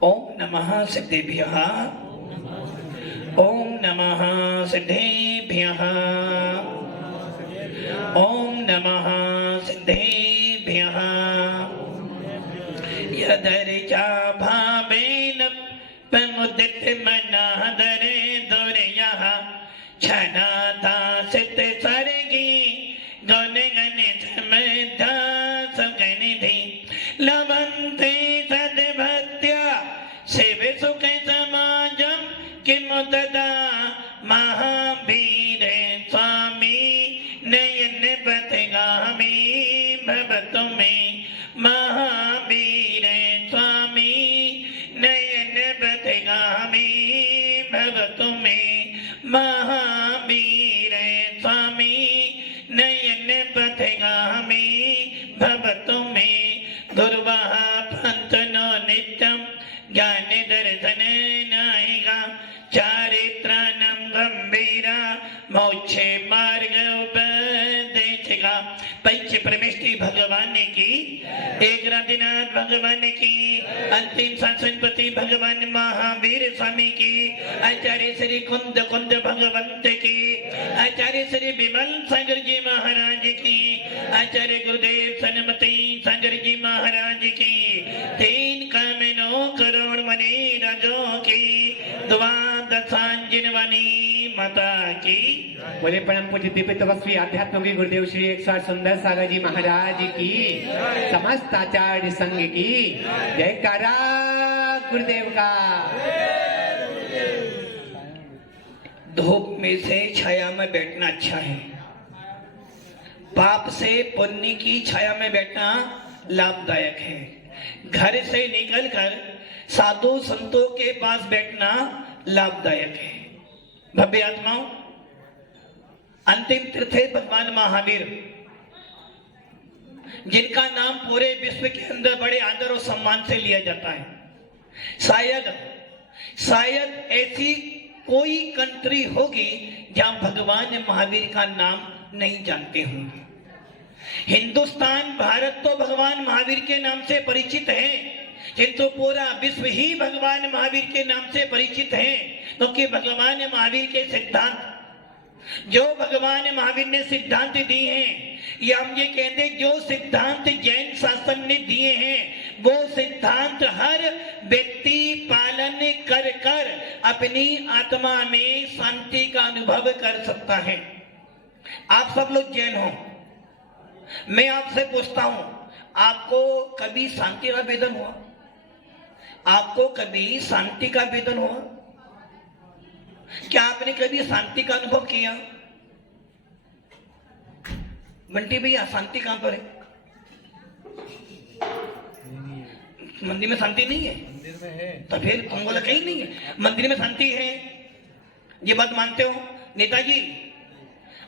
ओम नमः सिद्धेभ्यः। ओम नमः सिद्धेभ्यः। ओम नमः सिद्धेभ्यः। यदर्चा भावेन प्रमुदित मनादरे दुर्यः छनाता सित सर्गी गुण गण समधा सुगनिधि लवन्ते सद्भक्त्या शिव सुख समाजम किमुतदा महावीर स्वामी नयन पथगामी भवतु मे महावीर स्वामी नयन पथगामी भवतु मे महावीर स्वामी नयन पथगामी भवतु मे गुरुवाह पंतनो नित्यं ज्ञान दर्शन नायिका चारित्राणं गंभीरा मोक्षे मार्ग उपदेशिका। पंच परमेष्टि भगवान की, एक राधिनाथ भगवान की, अंतिम शासनपति भगवान महावीर स्वामी की, आचार्य श्री कुंद कुंद भगवंत की, आचार्य श्री विमल सागर जी महाराज की, आचार्य गुरुदेव सनमती सागर जी महाराज की, 3 कामनो करोड़ मणि राजों की, द्वादशांजनवाणी माता की। बोले परम पूज्य दिव्य तपस्वी आध्यात्मिक गुरुदेव श्री 108 सुंदर सागर जी महाराज की, समस्त आचार्य संघ की जयकारा गुरुदेव का। धूप में से छाया में बैठना अच्छा है, पाप से पुण्य की छाया में बैठना लाभदायक है। घर से निकलकर साधु संतों के पास बैठना लाभदायक है। भव्य आत्माओं, अंतिम तीर्थे भगवान महावीर, जिनका नाम पूरे विश्व के अंदर बड़े आदर और सम्मान से लिया जाता है। शायद ऐसी कोई कंट्री होगी जहां भगवान महावीर का नाम नहीं जानते होंगे। हिंदुस्तान, भारत तो भगवान महावीर के नाम से परिचित है, किंतु पूरा विश्व ही भगवान महावीर के नाम से परिचित है, क्योंकि भगवान महावीर के सिद्धांत, जो भगवान महावीर ने सिद्धांत दिए हैं, या हम ये कहते जो सिद्धांत जैन शासन ने दिए हैं, वो सिद्धांत हर व्यक्ति पालन कर कर अपनी आत्मा में शांति का अनुभव कर सकता है। आप सब लोग जैन हो, मैं आपसे पूछता हूं, आपको कभी शांति का वेदन हुआ? आपको कभी शांति का वेदन हुआ? क्या आपने कभी शांति का अनुभव किया? बंटी भैया, शांति कहां पर है? मंदिर में शांति नहीं है? मंदिर में है तो फिर तुम बोला कहीं नहीं है, मंदिर में शांति है, ये बात मानते हो नेताजी?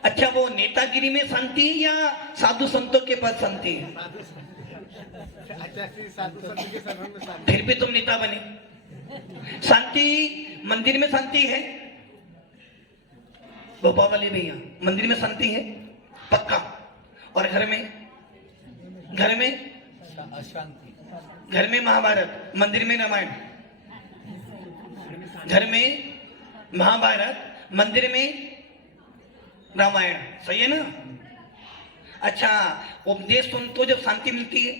अच्छा, वो नेतागिरी में शांति या साधु संतों के पास शांति है? फिर भी तुम नेता बने। शांति मंदिर में शांति है? भोपाल वाले भैया, मंदिर में शांति है पक्का? और घर में अशांति। घर में महाभारत, मंदिर में रामायण। घर में महाभारत, मंदिर में रामायण, सही है ना? अच्छा, उपदेश सुन तो जब शांति मिलती है।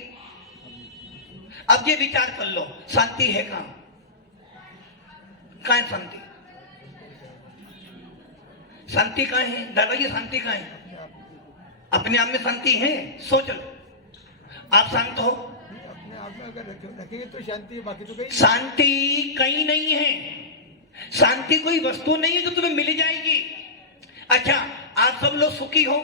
अब ये विचार कर लो, शांति है कहां? कहां है शांति? शांति कहां है दादाजी? शांति कहां है? अपने आप में शांति है? सोच लो, आप शांत हो? अपने आप में अगर रखेंगे तो शांति, बाकी तो कहीं शांति कहीं नहीं है। शांति कोई वस्तु नहीं है जो तुम्हें मिल जाएगी। अच्छा, आप सब लोग सुखी हो?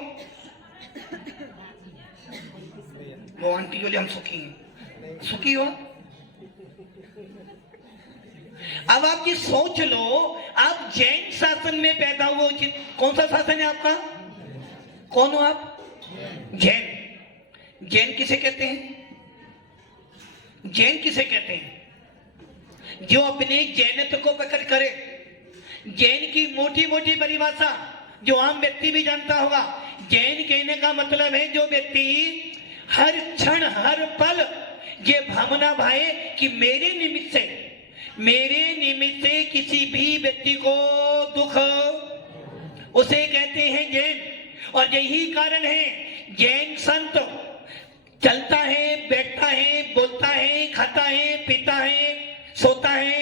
वो आंटी बोले हम सुखी हैं। सुखी हो? अब आप ये सोच लो, आप जैन शासन में पैदा हुए। कौन सा शासन है आपका? कौन हो आप? जैन। जैन किसे कहते हैं? जैन किसे कहते हैं? जो अपने जैनत्व को प्रकट करे। जैन की मोटी मोटी परिभाषा जो आम व्यक्ति भी जानता होगा, जैन कहने का मतलब है जो व्यक्ति हर क्षण हर पल ये भावना भाए कि मेरे निमित्त से मेरे निमित्त से किसी भी व्यक्ति को दुख, उसे कहते हैं जैन। और यही कारण है जैन संत चलता है, बैठता है, बोलता है, खाता है, पीता है, सोता है,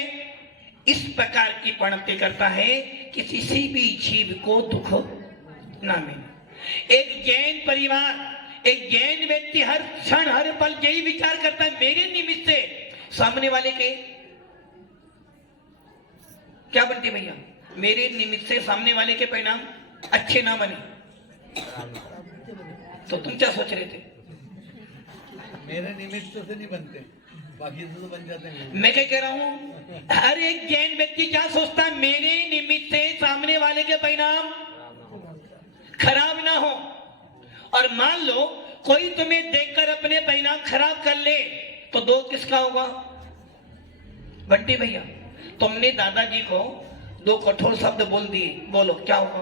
इस प्रकार की प्रणति करता है कि किसी भी जीव को दुख ना मिले। एक जैन परिवार, एक जैन व्यक्ति हर क्षण हर पल यही विचार करता है, मेरे निमित्त से सामने वाले के क्या बनते भैया, मेरे निमित्त से सामने वाले के परिणाम अच्छे ना बने। तो तुम क्या सोच रहे थे? मेरे निमित्त से नहीं बनते, बाकी से तो बन जाते हैं। मैं क्या कह रहा हूं, हर एक जैन व्यक्ति क्या सोचता है, मेरे निमित्त से सामने वाले के परिणाम खराब ना हो। और मान लो कोई तुम्हें देखकर अपने परिणाम खराब कर ले तो दोष किसका होगा? बंटी भैया, तुमने दादाजी को दो कठोर शब्द बोल दिए, बोलो क्या होगा?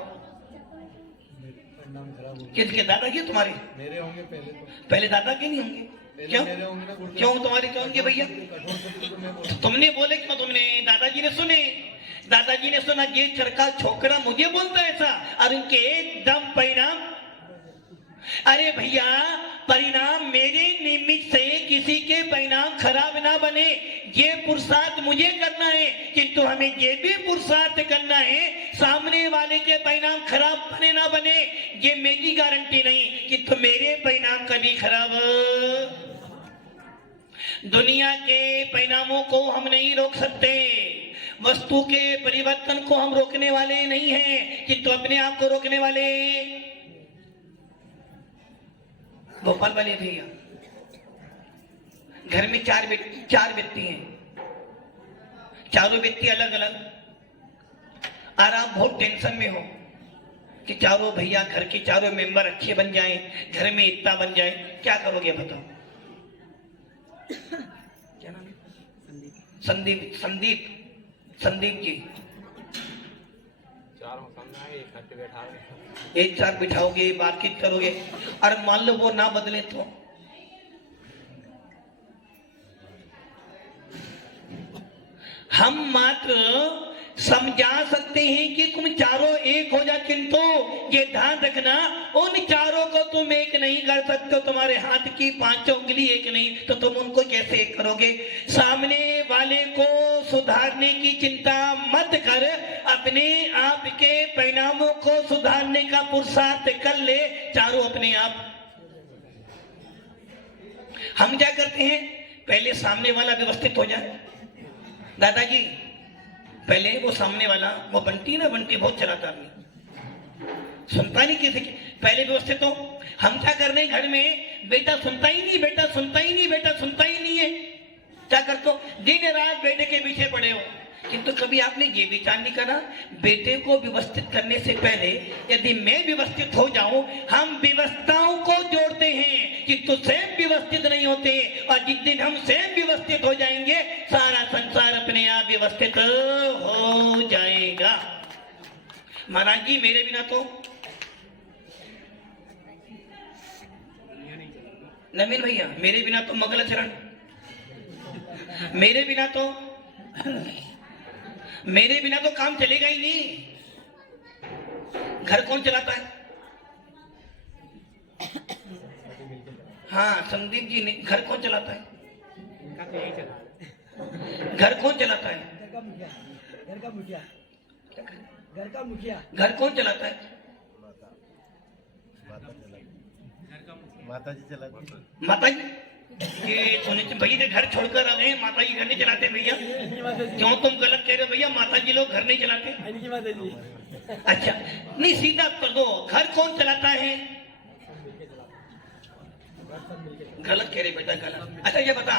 परिणाम खराब होगा। किसके? दादाजी तुम्हारे? मेरे होंगे पहले तो। पहले दादा के नहीं होंगे? क्यों? मेरे होंगे ना गुरुदेव। क्यों तुम्हारे क्यों होंगे भैया? कठोर शब्द तो मैं बोलूं। तुमने बोले क्यों? तुमने दादाजी ने सुने, दादाजी ने सुना, ये चरका छोकरा मुझे बोलता है ऐसा, और उनके एकदम परिणाम। अरे भैया, परिणाम मेरे निमित्त से किसी के परिणाम खराब ना बने, ये पुरुषार्थ मुझे करना है, किंतु हमें ये भी पुरुषार्थ करना है सामने वाले के परिणाम खराब बने ना बने, ये मेरी गारंटी नहीं, किंतु मेरे परिणाम कभी खराब। दुनिया के परिणामों को हम नहीं रोक सकते, वस्तु के परिवर्तन को हम रोकने वाले नहीं हैं, किंतु अपने आप को रोकने वाले। भोपाल वाले भैया, घर में चार व्यक्ति हैं, चारों व्यक्ति अलग अलग, और आप बहुत टेंशन में हो कि चारों भैया, घर के चारों मेंबर अच्छे बन जाएं, घर में इतना बन जाए, क्या करोगे बताओ? क्या नाम है? संदीप। संदीप संदीप जी, एक साथ बिठाओगे, बातचीत करोगे, और मान लो वो ना बदले तो? हम मात्र समझा सकते हैं कि तुम चारों एक हो जा, किंतु ये ध्यान रखना, उन चारों को तुम एक नहीं कर सकते। तुम्हारे हाथ की पांचों उंगली एक नहीं, तो तुम उनको कैसे एक करोगे? सामने वाले को सुधारने की चिंता मत कर, अपने आप के परिणामों को सुधारने का पुरुषार्थ कर ले, चारों अपने आप। हम क्या करते हैं, पहले सामने वाला व्यवस्थित हो जाए। दादाजी, पहले वो सामने वाला, वो बंटी ना, बंटी बहुत चलाता आदमी, सुनता नहीं किसी की, पहले व्यवस्थित हो। हम क्या कर रहे हैं घर में, बेटा सुनता ही नहीं, बेटा सुनता ही नहीं, बेटा सुनता ही नहीं है, क्या करते हो? दिन रात बेटे के पीछे पड़े हो, किंतु कभी आपने ये विचार नहीं करा, बेटे को व्यवस्थित करने से पहले यदि मैं व्यवस्थित हो जाऊं, हम व्यवस्थाओं को जोड़ते हैं किंतु स्वयं व्यवस्थित नहीं होते, और जिस दिन हम स्वयं व्यवस्थित हो जाएंगे, सारा संसार अपने आप व्यवस्थित हो जाएगा। महाराज जी, मेरे बिना तो नवीन भैया, मेरे बिना तो मंगलाचरण, मेरे बिना तो काम चलेगा ही नहीं। घर कौन चलाता है? हाँ, संदीप जी ने, घर कौन चलाता है? घर कौन चलाता है? घर का मुखिया। घर कौन चलाता है? माता जी चलाती। माता जी? ये सोने भैया घर छोड़कर आ गए, माता जी घर नहीं चलाते भैया? क्यों तुम गलत कह रहे हो भैया, माता जी लोग घर नहीं चलाते? अच्छा, नहीं सीधा कर दो, घर कौन चलाता है? गलत कह रहे बेटा, गलत। अच्छा ये बता,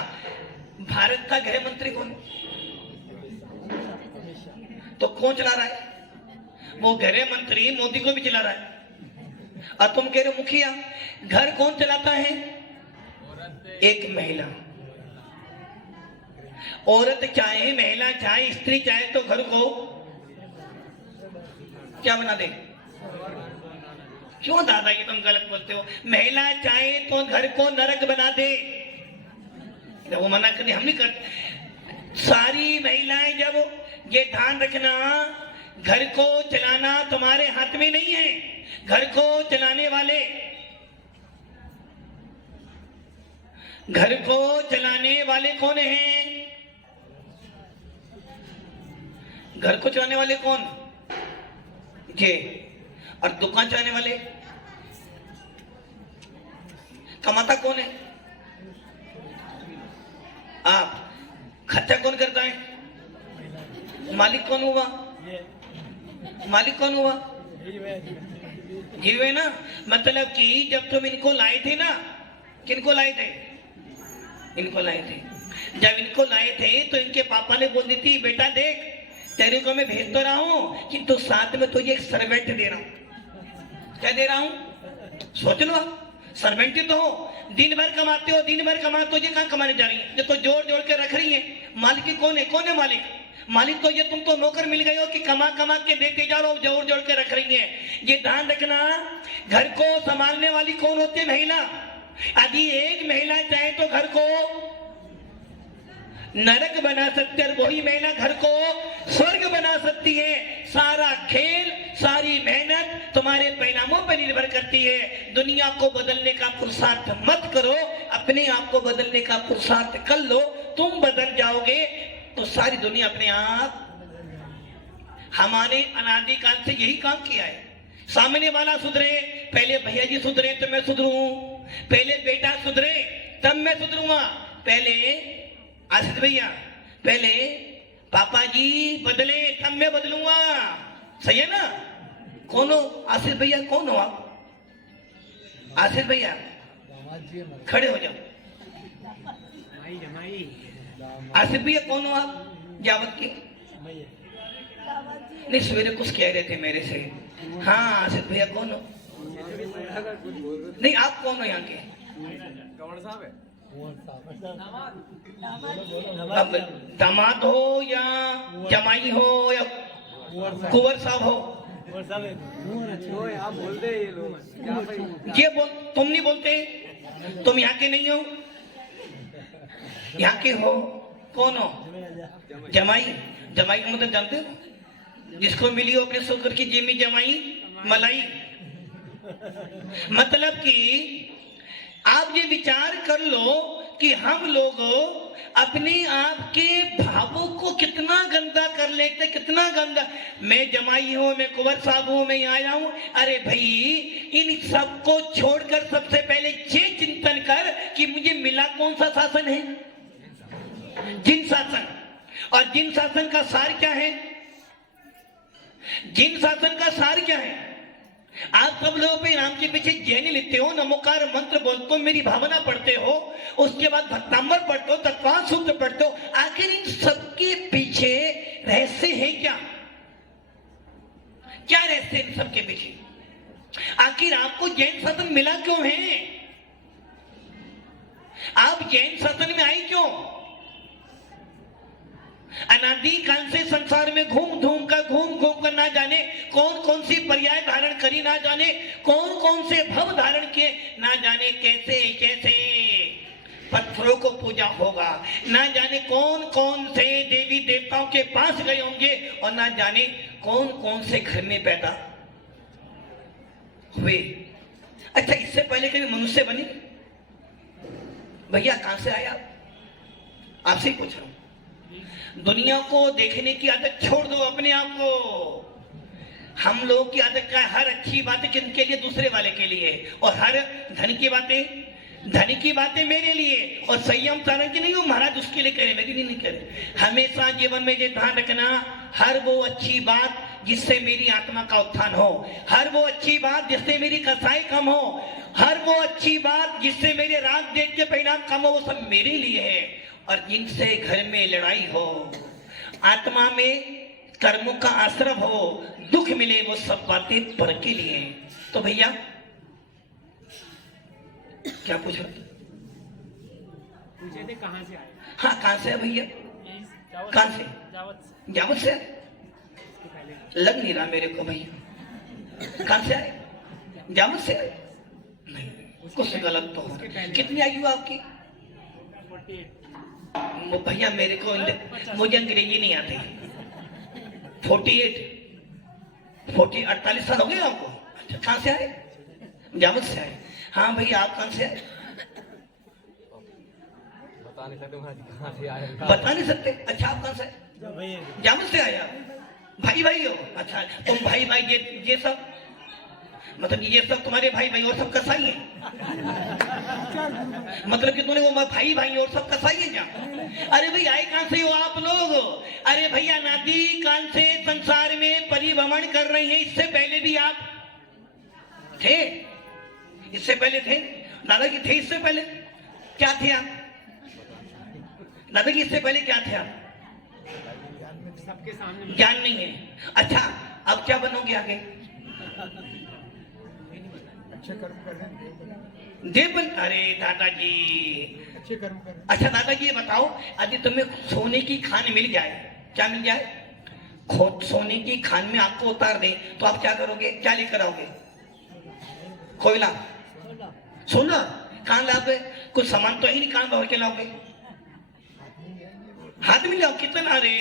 भारत का गृह मंत्री कौन? तो कौन चला रहा है? वो गृह मंत्री मोदी को भी चला रहा है, और तुम कह रहे हो मुखिया। घर कौन चलाता है? एक महिला। औरत चाहे, महिला चाहे, स्त्री चाहे तो घर को क्या बना दे? क्यों दादा ये तुम गलत बोलते हो? महिला चाहे तो घर को नरक बना दे, वो मना करते, हम नहीं करते। सारी महिलाएं, जब ये ध्यान रखना, घर को चलाना तुम्हारे हाथ में नहीं है। घर को चलाने वाले, घर को चलाने वाले कौन हैं? घर को चलाने वाले कौन? ये। और दुकान चलाने वाले? कमाता कौन है? आप। खर्चा कौन करता है? मालिक कौन हुआ? मालिक कौन हुआ? जीव है ना। मतलब कि जब तुम इनको लाए थे ना, किनको लाए थे? इनको लाए थे। जब इनको लाए थे तो इनके पापा ने बोल दी थी, बेटा देख तेरे को मैं भेज तो रहा हूं, किंतु साथ में तुझे एक सर्वेंट दे रहा हूं। क्या दे रहा हूं? सोच लो, सर्वेंट ही तो हो। दिन भर कमाते हो, दिन भर कमा, तुझे कहां कमाने जा रही है? ये तो जोड़ जोड़ के रख रही है। मालिक कौन है? कौन है मालिक? मालिक तो ये तुम तो नौकर मिल गए हो कि कमा कमा के देते जा रहे हो, जोड़ जोड़ के रख रही है। ये ध्यान रखना, घर को संभालने वाली कौन होती है? महिला। यदि एक महिला चाहे तो घर को नरक बना सकती है, और वही महिला घर को स्वर्ग बना सकती है। सारा खेल, सारी मेहनत तुम्हारे परिणामों पर निर्भर करती है। दुनिया को बदलने का पुरुषार्थ मत करो, अपने आप को बदलने का पुरुषार्थ कर लो। तुम बदल जाओगे तो सारी दुनिया अपने आप। हमारे अनादिकाल से यही काम किया है। सामने वाला सुधरे, पहले भैया जी सुधरे तो मैं सुधरूं, पहले बेटा सुधरे तब मैं सुधरूंगा, पहले आशीष भैया, पहले पापा जी बदले तब मैं बदलूंगा। सही है ना? कौन हो आशीष भैया? कौन हो आप? आशीष भैया खड़े हो जाओ। आसिफ भैया कौन हो आप? जावत के? नहीं, सवेरे कुछ कह रहे थे मेरे से। हाँ आसिफ भैया कौन हो? नहीं, आप कौन हो यहाँ के? अब दामाद हो या जमाई हो या कुंवर साहब हो? ये बोल, तुम नहीं बोलते? तुम यहाँ के नहीं हो? यहाँ के हो? कौन हो? जमाई। जमाई का मतलब जानते हो? जिसको मिली हो अपने शुक्र की जिमी जमाई मलाई। मतलब कि आप ये विचार कर लो कि हम लोग अपने आप के भावों को कितना गंदा कर लेते, कितना गंदा। मैं जमाई हूं, मैं कुंवर साहब हूं, मैं यहाँ आया हूं। अरे भाई, इन सबको छोड़कर सबसे पहले ये चिंतन कर कि मुझे मिला कौन सा शासन है? जिन शासन। और जिन शासन का सार क्या है? जिन शासन का सार क्या है? आप सब लोग अपने नाम के पीछे जैन लिखते हो, नमोकार मंत्र बोलते हो, मेरी भावना पढ़ते हो, उसके बाद भक्तांबर पढ़ते हो, तत्वान सूत्र पढ़ते हो। आखिर इन सबके पीछे रहस्य है क्या? क्या रहस्य इन सबके पीछे? आखिर आपको जैन शासन मिला क्यों है? आप जैन शासन में आए क्यों? अनादि काल से संसार में घूम घूम कर ना जाने कौन कौन सी पर्याय धारण करी, ना जाने कौन कौन से भव धारण किए, ना जाने कैसे कैसे पत्थरों को पूजा होगा, ना जाने कौन कौन से देवी देवताओं के पास गए होंगे, और ना जाने कौन कौन से घर में पैदा हुए। अच्छा, इससे पहले कभी मनुष्य बने? भैया कहां से आए आप? आपसे ही पूछ रहा हूं। दुनिया को देखने की आदत छोड़ दो, अपने आप को। हम लोगों की आदत क्या है? हर अच्छी बातें किनके लिए? दूसरे वाले के लिए। और हर धन की बातें मेरे लिए। और संयम चारण की नहीं हो महाराज, उसके लिए करे, मेरी नहीं करे। हमेशा जीवन में ये ध्यान रखना, हर वो अच्छी बात जिससे मेरी आत्मा का उत्थान हो, हर वो अच्छी बात जिससे मेरी कसाई कम हो, हर वो अच्छी बात जिससे मेरे राग देख के परिणाम कम हो, वो सब मेरे लिए है। और जिनसे घर में लड़ाई हो, आत्मा में कर्मों का आश्रम हो, दुख मिले, वो सब बातें पर के लिए। तो भैया क्या पूछ रहे थे? पूछे थे कहाँ से आए? हाँ, कहां से है भैया? कहां से? जावत से। लग नहीं रहा मेरे को भैया। कहां से आए? जावत से आए? नहीं, कुछ गलत तो हो रहा है। कितनी आयु आपकी? भैया मेरे को मुझे अंग्रेजी नहीं आती। 48 48 साल हो गए आपको? अच्छा, कहाँ से आए? जामुन से आए। हाँ भैया, आप कहाँ से आए? बता नहीं सकते। अच्छा, आप कहाँ से? जामुन से आए आप? भाई भाई हो? अच्छा, तुम भाई भाई ये सब, मतलब ये सब तुम्हारे भाई भाई और सब कसाई है? मतलब कि तूने वो भाई भाई और सब कसाई है क्या? अरे भाई, आए कहां से हो आप लोग? अरे भैया, नादी कान से संसार में परिभ्रमण कर रहे हैं। इससे पहले भी आप थे? इससे पहले थे दादाजी? थे इससे पहले? क्या थे आप दादाजी? इससे पहले क्या थे आप? सबके सामने ज्ञान नहीं है। अच्छा, अब क्या बनोगे आगे? अच्छे कर्म कर रहे हैं, देवन। अरे दादाजी, अच्छे कर्म कर रहे हैं। अच्छा दादाजी ये बताओ, यदि तुम्हें सोने की खान मिल जाए, क्या मिल जाए? सोने की खान में आपको उतार दे तो आप क्या करोगे? क्या लेकर आओगे? कोयला, सोना? कहां लाओगे? कुछ सामान तो ही नहीं, कहां भर के लाओगे? हाथ में लाओ। कितना? अरे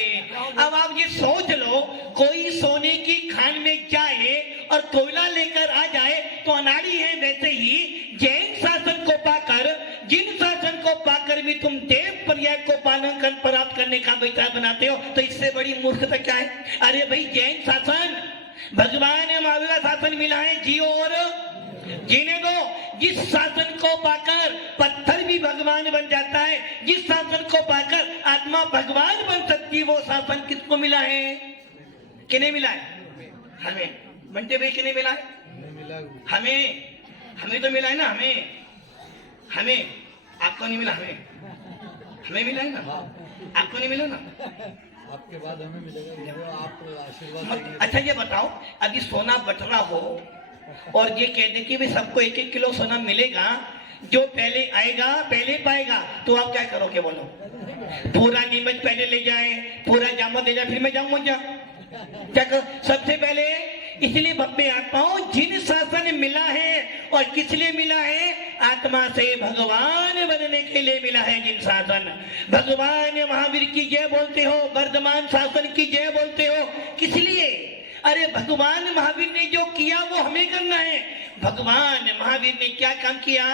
अब आप ये सोच लो, कोई सोने की खान में जाए और कोयला लेकर आ जाए तो अनाड़ी है। वैसे ही जैन शासन को पाकर, जिन शासन को पाकर भी तुम देव पर्याय को पालन कर प्राप्त करने का विचार बनाते हो, तो इससे बड़ी मूर्खता क्या है? अरे भाई, जैन शासन भगवान महावीर का शासन मिला है, जियो और जीने दो। जिस शासन को पाकर पत्थर भी भगवान बन जाता है, जिस शासन को पाकर आत्मा भगवान बन सकती है, वो शासन किसको मिला है? किन्हें मिला है? हमें। बंटे भाई, किन्हें मिला है? हमें। हमें तो मिला है ना, हमें। आपको नहीं मिला? हमें मिला है ना? आपको नहीं मिला ना? आपके बाद हमें मिलेगा, जो आप आशीर्वाद देंगे। अच्छा ये बताओ, यदि सोना बट रहा हो और ये कह दे कि भी सबको 1-1 किलो सोना मिलेगा, जो पहले आएगा पहले पाएगा, तो आप क्या करोगे? बोलो। पूरा नीमच पहले ले जाए, पूरा जामा ले जाए, फिर मैं जाऊंगा क्या कर? सबसे पहले। इसलिए भव्य आत्माओं, जिन शासन मिला है और किस लिए मिला है? आत्मा से भगवान बनने के लिए मिला है। जिन शासन, भगवान महावीर की जय बोलते हो, वर्तमान शासन की जय बोलते हो, किस लिए? अरे भगवान महावीर ने जो किया वो हमें करना है। भगवान महावीर ने क्या काम किया?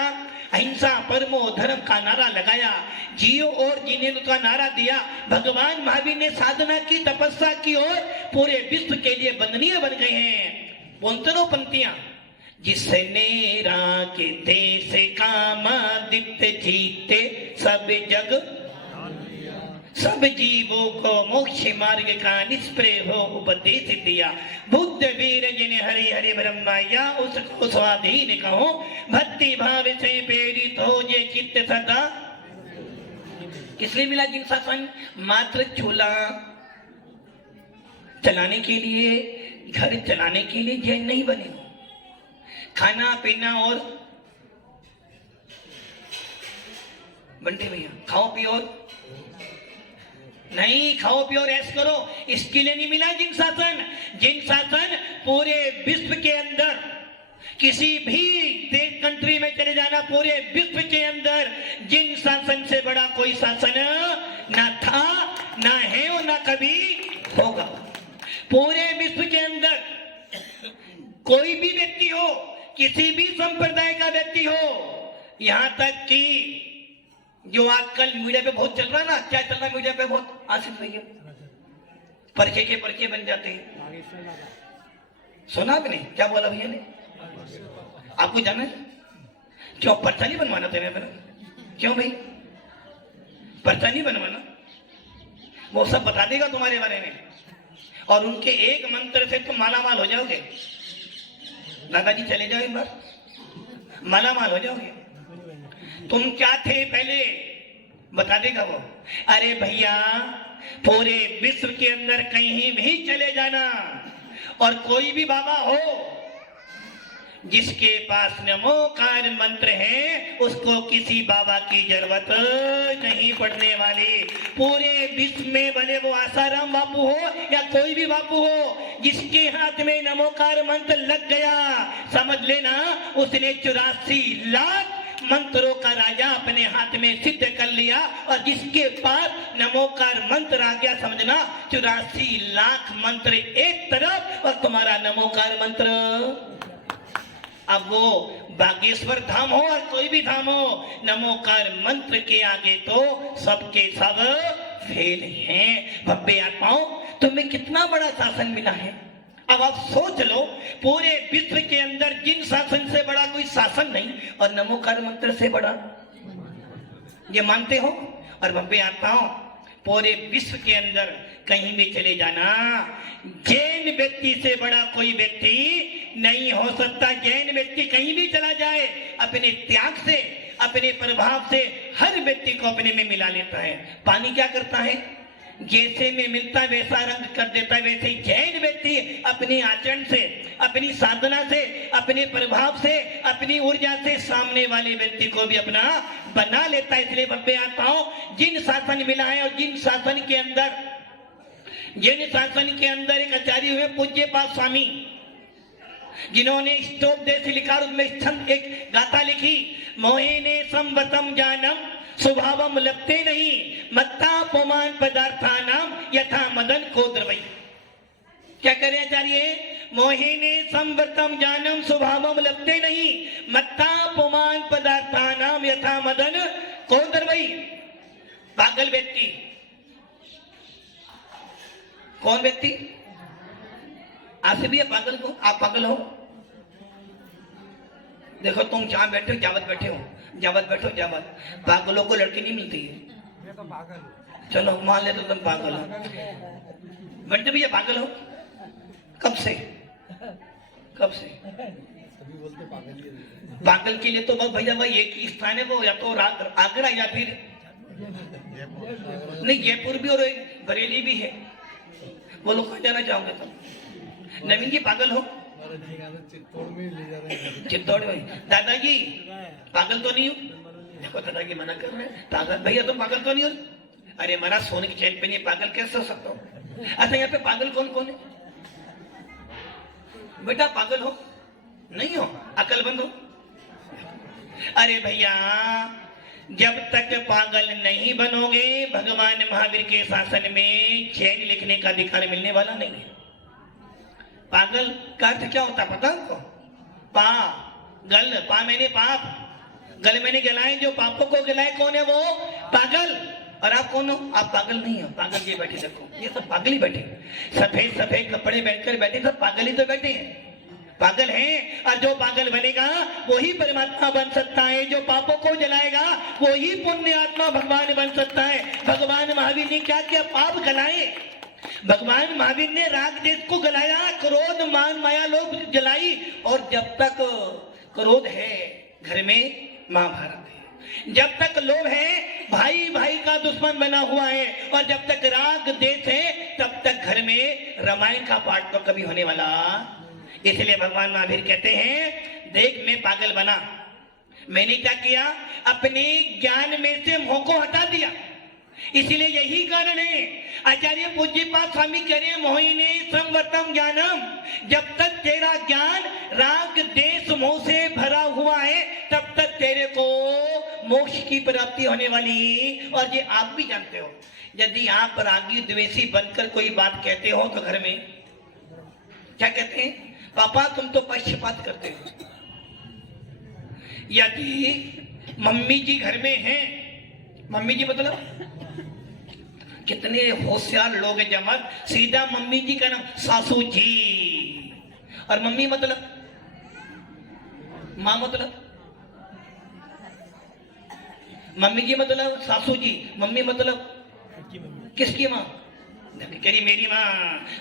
अहिंसा परमो धर्म का नारा लगाया, जियो और जीने का नारा दिया। भगवान महावीर ने साधना की, तपस्या की और पूरे विश्व के लिए वंदनीय बन गए हैं। बोलते पंक्तियां, जिसने के देश कामादित्य जीते, सब जग सब जीवों को मोक्ष मार्ग का निष्प्रय हो उपदेश दिया। बुद्ध वीर जिन हरि हरि ब्रह्माया, उसको स्वाधीन कहो, भक्ति भाव से प्रेरित हो ये चित्त सदा। इसलिए मिला जिन शासन? मात्र चूल्हा चलाने के लिए, घर चलाने के लिए जैन नहीं बने। खाना पीना और बंटे भैया, खाओ पियो नहीं, खाओ पियो ऐश करो, इसके लिए नहीं मिला जिन शासन। जिन शासन पूरे विश्व के अंदर, किसी भी देश कंट्री में चले जाना, पूरे विश्व के अंदर जिन शासन से बड़ा कोई शासन ना था, ना है और ना कभी होगा। पूरे विश्व के अंदर कोई भी व्यक्ति हो, किसी भी संप्रदाय का व्यक्ति हो, यहां तक कि जो आजकल मीडिया पे बहुत चल रहा है ना, क्या चल रहा है मीडिया पे बहुत? आसिफ भैया, पर्चे के पर्चे बन जाते हैं। सुना आपने क्या बोला भैया ने? आपको जाना है? क्यों पर्चा नहीं बनवाना तेरे मेरा? क्यों भाई पर्चा नहीं बनवाना? वो सब बता देगा तुम्हारे बारे में, और उनके एक मंत्र से तुम मालामाल हो जाओगे। दादाजी चले जाओ एक बार, मालामाल हो जाओगे। तुम क्या थे पहले बता देगा वो। अरे भैया, पूरे विश्व के अंदर कहीं भी चले जाना और कोई भी बाबा हो जिसके पास नमोकार मंत्र है, उसको किसी बाबा की जरूरत नहीं पड़ने वाली। पूरे विश्व में भले वो आसाराम बापू हो या कोई भी बापू हो, जिसके हाथ में नमोकार मंत्र लग गया, समझ लेना उसने 84 लाख मंत्रों का राजा अपने हाथ में सिद्ध कर लिया, और जिसके पास नमोकार मंत्र आ गया, समझना 84 लाख मंत्र एक तरफ और तुम्हारा नमोकार मंत्र। अब वो बागेश्वर धाम हो और कोई भी धाम हो, नमोकार मंत्र के आगे तो सबके सब फेल हैं। भव्य आत्माओं, तुम्हें कितना बड़ा शासन मिला है। अब आप सोच लो, पूरे विश्व के अंदर जिन शासन से बड़ा कोई शासन नहीं, और नमोकार मंत्र से बड़ा, ये मानते हो। और भव्य आत्माओं, पूरे विश्व के अंदर कहीं भी चले जाना, जैन व्यक्ति से बड़ा कोई व्यक्ति नहीं हो सकता। जैन व्यक्ति कहीं भी चला जाए, अपने त्याग से, अपने प्रभाव से हर व्यक्ति को अपने में मिला लेता है। पानी क्या करता है, जैसे में मिलता वैसा रंग कर देता है। वैसे ही जैन व्यक्ति अपनी आचरण से, अपनी साधना से, अपने प्रभाव से, अपनी ऊर्जा से सामने वाले व्यक्ति को भी अपना बना लेता है। इसलिए भव्य आत्माओं, जिन शासन मिला है और जिन शासन के अंदर एक आचार्य हुए पूज्य पाद स्वामी, जिन्होंने स्टोप देश लिखा, उसमें छंद एक गाथा लिखी, मोहिने संवतम जानम स्वभावम लगते नहीं, मत्ता पुमान पदार्थानाम यथा मदन को द्रवई। क्या करे आचार्य, मोहिने संवतम जानम स्वभावम लगते नहीं, मत्ता पुमान पदार्थानाम यथा मदन को द्रवई। पागल व्यक्ति, कौन व्यक्ति, आप से भी है पागल को, आप पागल हो। देखो तुम जहां बैठे हो, जावत बैठे हो, जावत बैठो, जावत। पागलों को लड़की नहीं मिलती है। मैं तो पागल हूँ। चलो मान ले तो तुम पागल हो। बंटे भैया पागल हो, कब से, कब से? सभी बोलते पागल ही है। पागल के लिए तो बस भैया भाई एक ही स्थान है, वो या तो आगरा या फिर नहीं, जयपुर भी और बरेली भी है। बोलो कहाँ जाना चाहोगे तुम? नवीन जी पागल हो? चित्तौड़ में ले जा रहे हैं। चित्तौड़ में। दादाजी पागल तो नहीं हो? देखो दादाजी मना कर रहे हैं, पागल भैया तुम पागल तो नहीं हो? अरे महाराज सोने की चैन पे नहीं, पागल कैसे हो सकता हो? अच्छा यहाँ पे पागल कौन कौन है? बेटा पागल हो नहीं हो, अकलमंद हो? अरे भैया, जब तक पागल नहीं बनोगे, भगवान महावीर के शासन में चैन लिखने का अधिकार मिलने वाला नहीं है। पागल का अर्थ क्या होता है पता है आपको? पा गल, पा मैंने पाप, गल मैंने गलाए, जो पापों को गलाए कौन है वो? पागल। और आप कौन हो? आप पागल नहीं हो। पागल ये बैठे, देखो ये सब पागल ही बैठे, सफेद सफेद कपड़े बैठकर बैठे, सब पागल ही तो बैठे हैं, पागल हैं। और जो पागल बनेगा वही परमात्मा बन सकता है, जो पापों को जलाएगा वही पुण्य आत्मा भगवान बन सकता है। भगवान महावीर ने क्या किया? पाप गलाए। भगवान महावीर ने राग देश को गलाया, क्रोध मान माया लोभ जलाई, और जब तक क्रोध है घर में महाभारत है, जब तक लोभ है भाई भाई का दुश्मन बना हुआ है, और जब तक राग देश है तब तक घर में रामायण का पाठ तो कभी होने वाला। इसलिए भगवान महावीर कहते हैं, देख मैं पागल बना, मैंने क्या किया? अपने ज्ञान में से मोह को हटा दिया। इसलिए यही कारण है, आचार्य पूज्य पाद स्वामी कह रहे हैं, मोहिने संवतम ज्ञानम, जब तक तेरा ज्ञान राग देश मोह से भरा हुआ है तब तक तेरे को मोक्ष की प्राप्ति होने वाली। और ये आप भी जानते हो, यदि आप रागी द्वेषी बनकर कोई बात कहते हो तो घर में क्या कहते हैं? पापा तुम तो पक्षपात करते हो। यदि मम्मी जी घर में हैं, मम्मी जी मतलब कितने होशियार लोग हैं, जमत सीधा मम्मी जी का नाम सासू जी, और मम्मी मतलब माँ, मतलब मम्मी जी मतलब सासू जी, मम्मी मतलब किसकी माँ? कह मेरी माँ,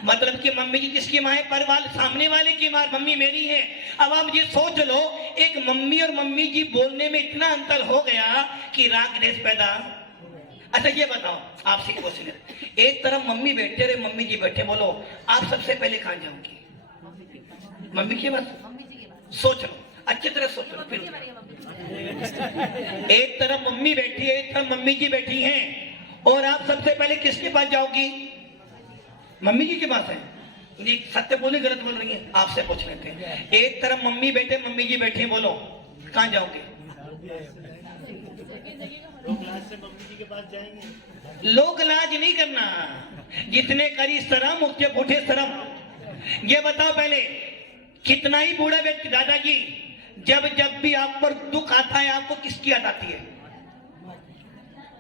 मतलब कि मम्मी जी किसकी माँ है? पर सामने वाले की माँ, मम्मी मेरी है। अब आप ये सोच लो, एक मम्मी और मम्मी जी बोलने में इतना अंतर हो गया कि राग द्वेष पैदा। अच्छा ये बताओ, आपसे क्वेश्चन है, एक तरफ मम्मी बैठे रहे, मम्मी जी बैठे, बोलो आप सबसे पहले कहाँ जाओगी? मम्मी की बात सोच लो, अच्छी तरह सोच लो। फिर एक तरफ मम्मी बैठी है, एक तरफ मम्मी जी बैठी हैं, और आप सबसे पहले किसके पास जाओगी? मम्मी जी के पास है। ये सत्य बोली गलत बोल रही है? आपसे पूछ लेते हैं, एक तरफ मम्मी बैठे, मम्मी जी बैठे, बोलो कहाँ जाओगे? लोग लाज से मम्मी जी के पास जाएंगे। लोक लाज नहीं करना, जितने करी शर्म उसके उठे शर्म। ये बताओ पहले, कितना ही बूढ़ा व्यक्ति, दादाजी जब जब भी आप पर दुख आता है आपको किसकी याद आती है?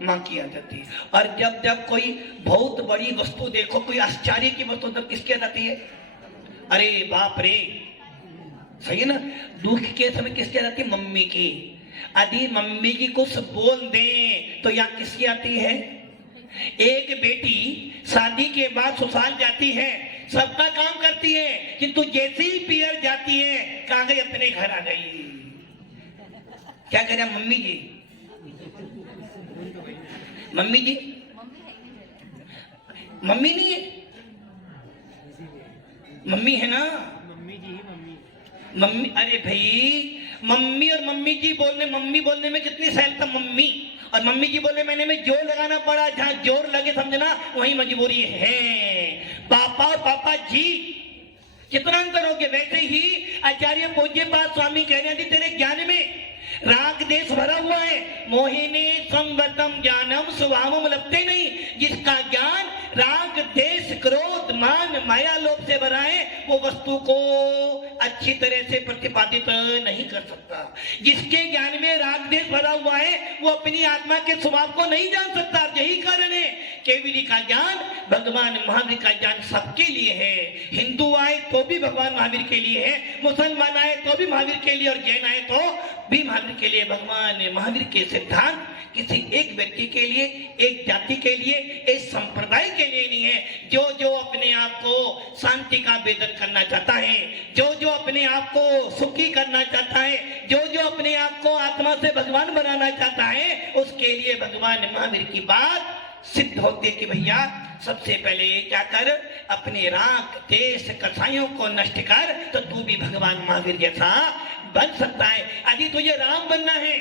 मां की याद आती है। और जब जब कोई बहुत बड़ी वस्तु देखो, कोई आश्चर्य की वस्तु, तब किसकी याद आती है? अरे बाप रे, सही है ना? दुख के समय किसकी याद आती है? मम्मी की। यदि मम्मी की कुछ बोल दें तो याद किसकी आती है? एक बेटी शादी के बाद ससुराल जाती है, सबका काम करती है, किंतु जैसे ही पियर जाती है कहाँ गई? अपने घर आ गई। क्या कह रहा मम्मी जी? मम्मी जी, मम्मी नहीं है, मम्मी है ना? मम्मी जी ही मम्मी। मम्मी, अरे भाई मम्मी और मम्मी जी मम्मी बोलने में कितनी सहजता, मम्मी और मम्मी जी बोलने में जोर लगाना पड़ा। जहां जोर लगे समझना वही मजबूरी है। पापा और पापा जी कितना अंतर हो गया। वैसे ही आचार्य पूज्यपाद स्वामी कह रहे हैं, तेरे ज्ञान में राग देश भरा हुआ है। मोहिनी संवतम ज्ञानम स्वभावम लपते नहीं। जिसका ज्ञान राग देश क्रोध मान माया लोभ से भरा है वो वस्तु को अच्छी तरह से प्रतिपादित नहीं कर सकता। जिसके ज्ञान में राग देश भरा हुआ है वो अपनी आत्मा के स्वभाव को नहीं जान सकता। यही कारण है केवली का ज्ञान, भगवान महावीर का ज्ञान सबके लिए है। हिंदू आए तो भी भगवान महावीर के लिए है, मुसलमान आए तो भी महावीर के लिए, और जैन आए तो भी महावीर के लिए। भगवान महावीर के सिद्धांत किसी एक व्यक्ति के लिए, एक जाति के लिए, एक संप्रदाय के लिए नहीं है। जो जो अपने आप को शांति का वेदन करना चाहता है, जो जो अपने आप को सुखी करना चाहता है, जो जो अपने आप को आत्मा से भगवान बनाना चाहता है, उसके लिए भगवान महावीर की बात सिद्ध होती है कि भैया सबसे पहले क्या कर, अपने राग देश कसाइयों को नष्ट कर, तो तू भी भगवान महावीर जैसा बन सकता है। यदि तुझे राम बनना है,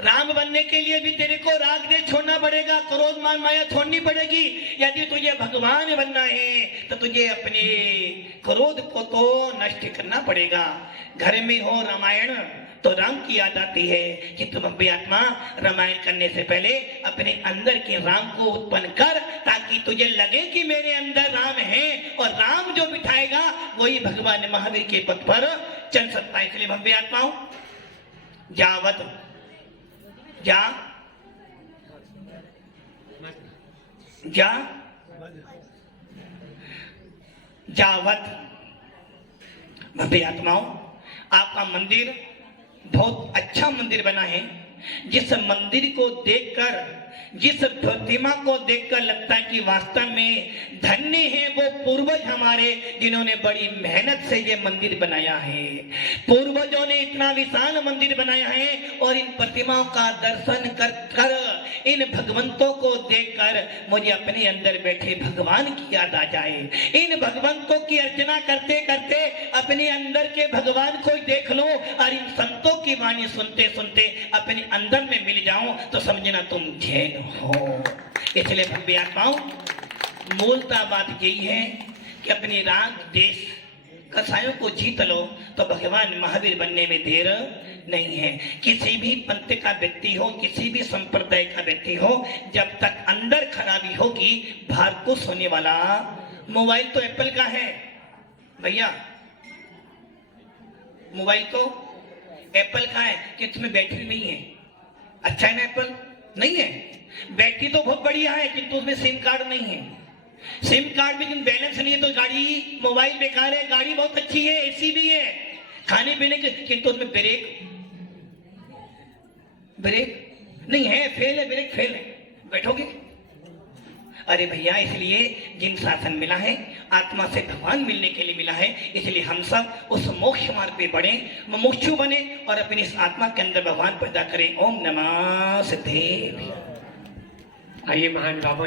राम बनने के लिए भी तेरे को राग देश छोड़ना पड़ेगा, क्रोध मान माया छोड़नी पड़ेगी। यदि तुझे भगवान बनना है तो तुझे अपने क्रोध को तो नष्ट करना पड़ेगा। घर में हो रामायण तो राम की याद आती है कि तुम अव्य आत्मा रामायण करने से पहले अपने अंदर के राम को उत्पन्न कर, ताकि तुझे लगे कि मेरे अंदर राम है, और राम जो बिठाएगा वही भगवान महावीर के पद पर चल सकता है। इसलिए भव्य आत्माओं, जावत जा जा जावत भव्य आत्माओं, आपका मंदिर बहुत अच्छा मंदिर बना है। जिस मंदिर को देखकर, जिस प्रतिमा को देखकर लगता है कि वास्तव में धन्य है वो पूर्वज हमारे, जिन्होंने बड़ी मेहनत से ये मंदिर बनाया है। पूर्वजों ने इतना विशाल मंदिर बनाया है, और इन प्रतिमाओं का दर्शन कर कर, इन भगवंतों को देखकर मुझे अपने अंदर बैठे भगवान की याद आ जाए। इन भगवंतों की अर्चना करते करते अपने अंदर के भगवान को देख लो, और इन संतों की वाणी सुनते सुनते अपने अंदर में मिल जाऊं, तो समझना तुम जैन हो। इसलिए भव्य आत्माओं, मूलता बात यही है कि अपने राग देश कसायों को जीत लो, तो भगवान महावीर बनने में देर नहीं है। किसी भी पंथ का व्यक्ति हो, किसी भी संप्रदाय का व्यक्ति हो, जब तक अंदर खराबी होगी बाहर कुछ होने वाला। मोबाइल तो एप्पल का है भैया, मोबाइल तो एप्पल का है, कि तुम्हें बैटरी नहीं है। अच्छा है ना, एप्पल नहीं है, बैटरी तो बहुत बढ़िया है, किंतु उसमें सिम कार्ड नहीं है। सिम कार्ड में बैलेंस नहीं है तो गाड़ी, मोबाइल बेकार है। गाड़ी बहुत अच्छी है, एसी भी है, खाने पीने के, किंतु उसमें ब्रेक नहीं है, फेल है, ब्रेक फेल है, बैठोगे? अरे भैया, इसलिए जिन शासन मिला है आत्मा से भगवान मिलने के लिए मिला है, इसलिए हम सब उस मोक्ष मार्ग पे बढ़े, मुमुक्षु बने, और अपनी इस आत्मा के अंदर भगवान पैदा करें। ओम नमः सिद्धेभ्यः। आइए महान बाबा